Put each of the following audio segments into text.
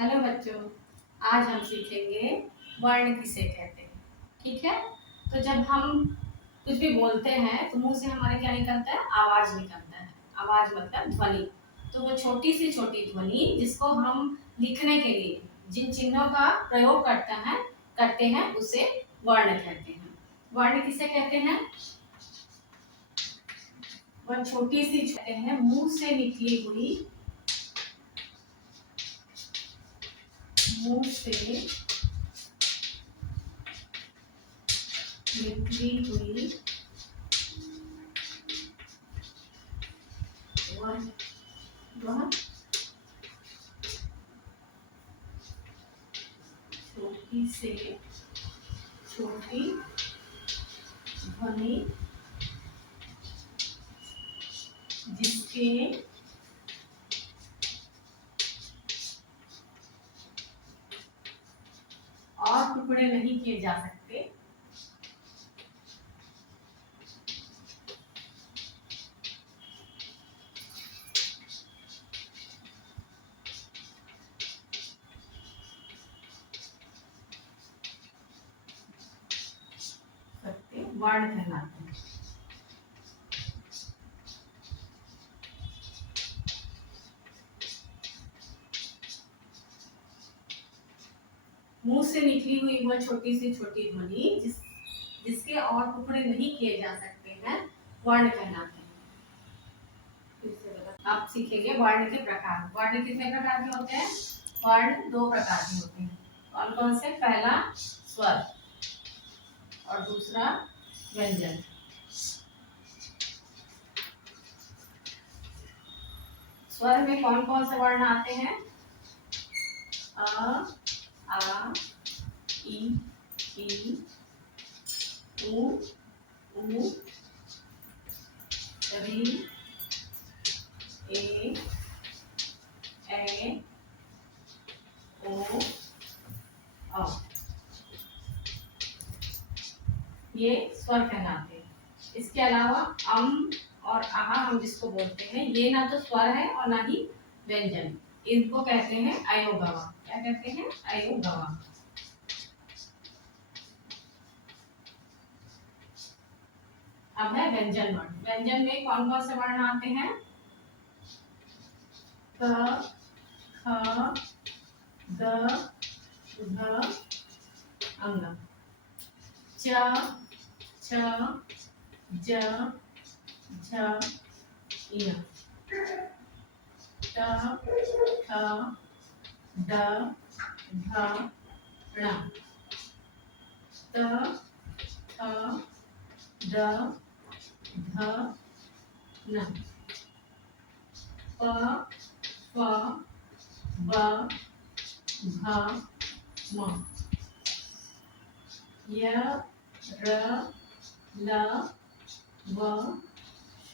Hello बच्चों, आज हम सीखेंगे वर्ण किसे कहते हैं। ठीक है। तो जब हम कुछ भी बोलते हैं तो मुंह से हमारे क्या निकलता है? आवाज निकलता है। आवाज मतलब ध्वनि। तो वो छोटी सी छोटी ध्वनि जिसको हम लिखने के लिए जिन चिन्हों का प्रयोग करते हैं उसे वर्ण कहते हैं। वर्ण किसे कहते हैं? वह छोटी सी कहते हैं मुंह से निकली हुई, मुंह से निकली हुई वह वह छोटी से छोटी ध्वनि जिसके और टुकड़े नहीं किए जा सकते, वर्ण कहलाते हैं। मुंह से निकली हुई वह छोटी सी छोटी ध्वनि जिसके और टुकड़े नहीं किए जा सकते हैं, वर्ण कहलाते हैं। आप सीखेंगे वर्ण के प्रकार। वर्ण कितने प्रकार के होते हैं? वर्ण दो प्रकार के होते हैं। कौन कौन से? पहला स्वर और दूसरा व्यंजन। स्वर में कौन कौन से वर्ण आते हैं? अ, आ, ई, उ, री, ए, ओ, औ। ये स्वर कहलाते हैं। इसके अलावा अम और आह हम जिसको बोलते हैं, ये ना तो स्वर है और ना ही व्यंजन। इनको कहते हैं अयोगवा। क्या कहते हैं? अयोगवा। अब है व्यंजन वर्ण। व्यंजन में कौन कौन से वर्ण आते हैं? क, ख, ग, घ, अंग। च, छ, ज, झ, ञ। ट, ठ, ड, ढ, ण। त, थ, द, ध, न। प, फ, ब, भ, म। य, र, ल, व, श,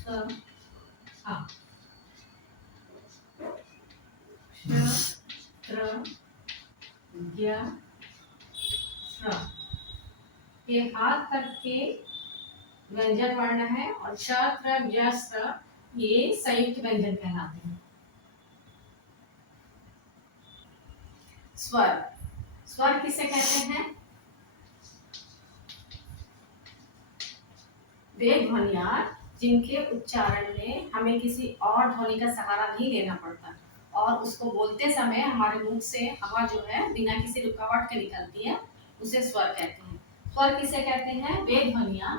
स, आ। क्ष, त्र, ज्ञ, स्र। ये हाथ तक के व्यंजन वर्ण है और श, त्र, ज्ञ, स्र ये संयुक्त व्यंजन कहलाते हैं। स्वर। स्वर किसे कहते हैं? वे ध्वनियाँ जिनके उच्चारण में हमें किसी और ध्वनि का सहारा नहीं लेना पड़ता और उसको बोलते समय हमारे मुख से हवा जो है बिना किसी रुकावट के निकलती है, उसे स्वर कहते हैं। स्वर किसे कहते हैं? वे ध्वनियाँ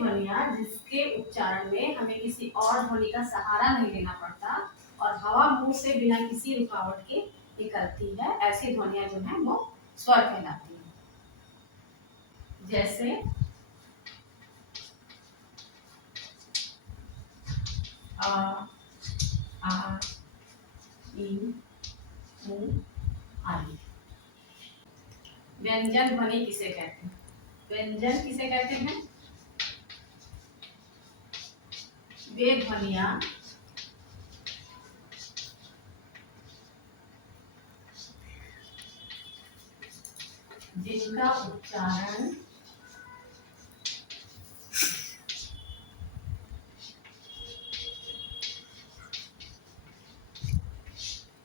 ध्वनियाँ जिसके उच्चारण में हमें किसी और ध्वनि का सहारा नहीं लेना पड़ता और हवा मुंह से बिना किसी रुकावट के निकलती है, ऐसी ध्वनियाँ जो है वो स्वर कहलाती है। जैसे आ, आ, ई, ऊ आदि। व्यंजन ध्वनि किसे कहते हैं? व्यंजन किसे कहते हैं? वे ध्वनियाँ जिनका उच्चारण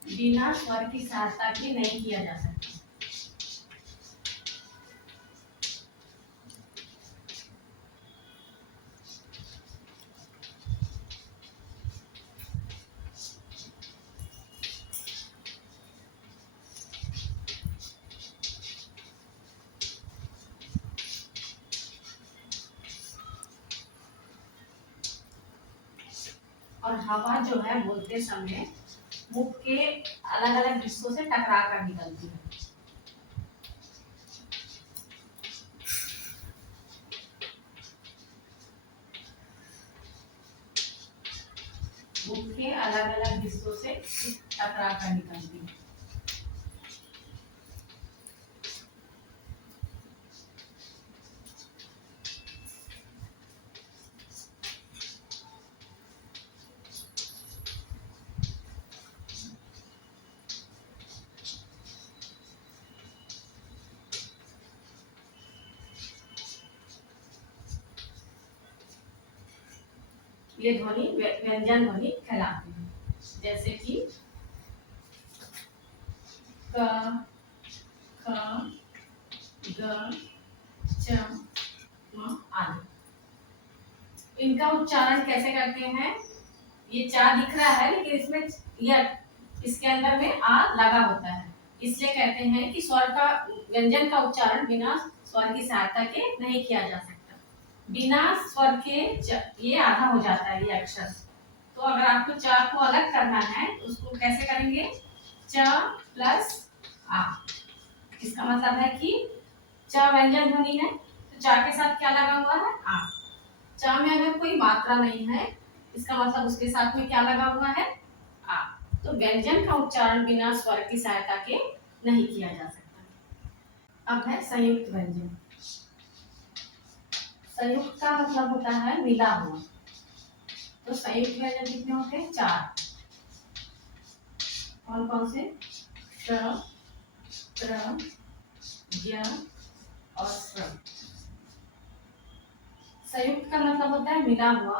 बिना स्वर की सहायता के नहीं किया जा सकता। और हवा जो है बोलते समय मुख के अलग अलग हिस्सों से टकरा कर निकलती है। मुख के अलग अलग हिस्सों से टकरा कर निकलती है। ये ध्वनि व्यंजन ध्वनि कहलाती है। जैसे कि क, ख, ग, च, म आदि। इनका उच्चारण कैसे करते हैं? ये चा दिख रहा है लेकिन इसमें इसके अंदर में आ लगा होता है, इसलिए कहते हैं कि स्वर का व्यंजन का उच्चारण बिना स्वर की सहायता के नहीं किया जा सकता। बिना स्वर के ये आधा हो जाता है ये अक्षर। तो अगर आपको च को अलग करना है तो उसको कैसे करेंगे? च प्लस आ। इसका मतलब है कि च व्यंजन ध्वनि है तो च के साथ क्या लगा हुआ है? आ। च में अगर कोई मात्रा नहीं है इसका मतलब उसके साथ में क्या लगा हुआ है? आ। तो व्यंजन का उच्चारण बिना स्वर की सहायता के नहीं किया जा सकता। अब है संयुक्त व्यंजन। संयुक्त का मतलब होता है मिला हुआ। तो संयुक्त व्यंजन कितने होते हैं? 4। कौन कौन से? श, त्र, य और स्र। संयुक्त का मतलब होता है मिला हुआ।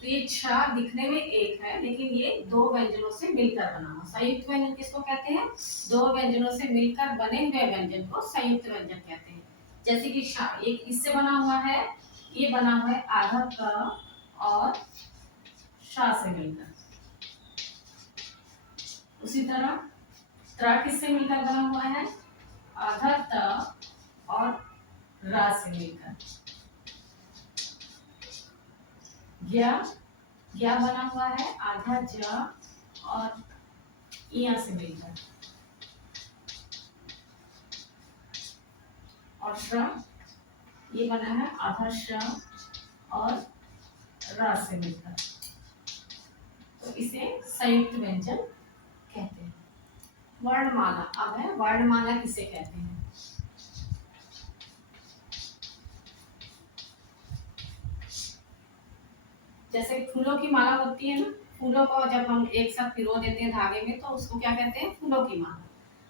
तो ये छ दिखने में एक है लेकिन ये 2 व्यंजनों से मिलकर बना हुआ। संयुक्त व्यंजन किसको कहते हैं? 2 व्यंजनों से मिलकर बने हुए व्यंजन को संयुक्त व्यंजन कहते हैं। जैसे कि श एक इससे बना हुआ है, ये बना हुआ है आधा क और श से मिलकर। उसी तरह त्र किससे मिलकर बना हुआ है? आधा त और रा से मिलकर। ज्ञ बना हुआ है आधा ज और इया से मिलकर। और श्र ये बना है आधा श और रा से मिलकर। तो इसे संयुक्त व्यंजन कहते हैं। वर्णमाला। अब है वर्णमाला किसे कहते हैं? जैसे फूलों की माला होती है ना, फूलों को जब हम एक साथ पिरो देते हैं धागे में तो उसको क्या कहते हैं? फूलों की माला।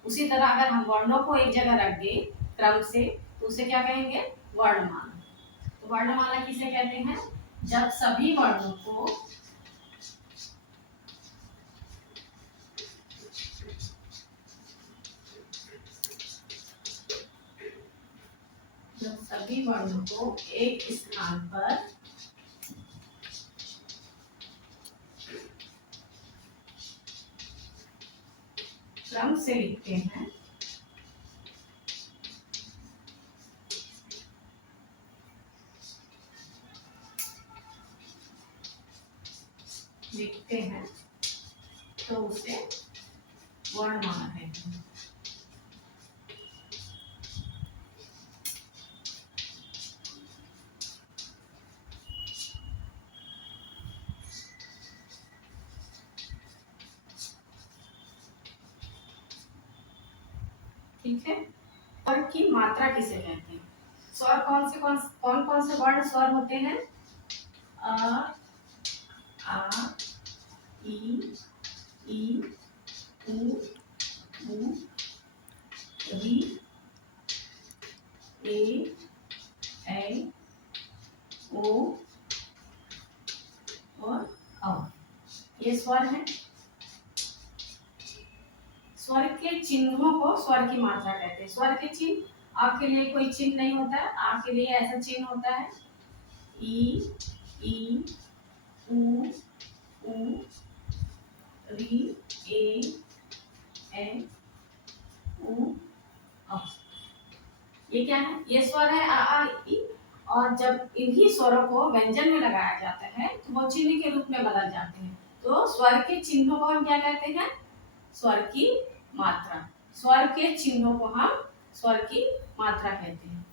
उसी तरह अगर हम वर्णों को एक जगह रख दें क्रम से तो उसे क्या कहेंगे? वर्णमाला। तो वर्णमाला किसे कहते हैं? जब सभी वर्णों को एक स्थान पर क्रम से लिखते हैं लिखते हैं तो उसे वर्णमाला कहते हैं। ठीक है। स्वर की मात्रा किसे कहते हैं? स्वर कौन कौन से वर्ण स्वर होते हैं? अ, आ, ई, उ, री, ऐ, ओ और अ। ये स्वर है। स्वर के चिन्हों को स्वर की मात्रा कहते हैं। स्वर के चिन्ह, आ के लिए कोई चिन्ह नहीं होता है। आ के लिए ऐसा चिन्ह होता है ई, उ, री, ए, उ, अ। ये क्या है? ये स्वर है आ ई। और जब इन्हीं स्वरों को व्यंजन में लगाया जाता है तो वो चिन्ह के रूप में बदल जाते हैं। तो स्वर के चिन्हों को हम क्या कहते हैं? स्वर की मात्रा। स्वर के चिन्हों को हम स्वर की मात्रा कहते हैं।